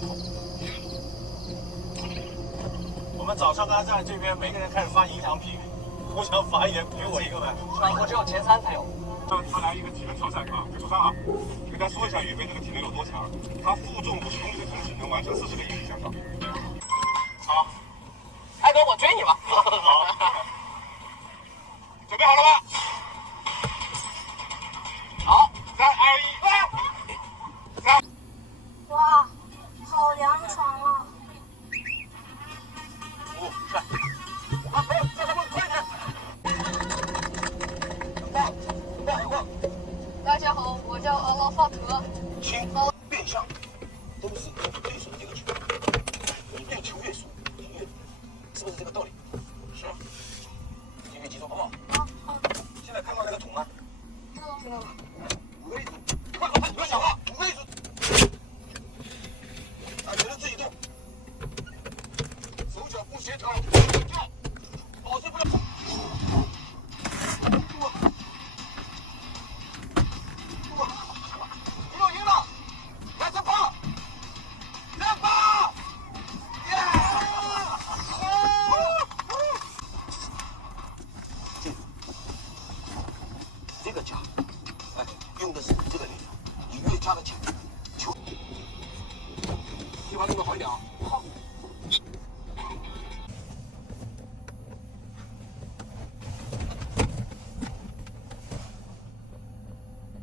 领土。我们早上大家在这边，每个人开始发营养品，互相发一点，给我一个呗。是吧？我只有前3才有。他来一个体能挑战啊，在桌上啊，跟他说一下宇飞这个体能有多强。他负重50公斤的同时能完成40个引体向上。好，艾哥，我追你吧。好，准备好了吗？好，3、2、1，来！哇，好凉爽啊！帅！好，再他们快点！很棒！大家好，我叫阿拉法特。轻变向都是对手的这个球，你对球越熟，你越是不是这个道理？是。音乐记住好不好？好。现在看到那个桶吗？知道了。5个一组，快，不要想了，5个一组。啊，只能自己动，手脚不协调，跳，保持不了。赢了，来3发了，2发，这个夹，哎，用的是你这个力，你越夹的紧，球，地方用的好一点啊。好。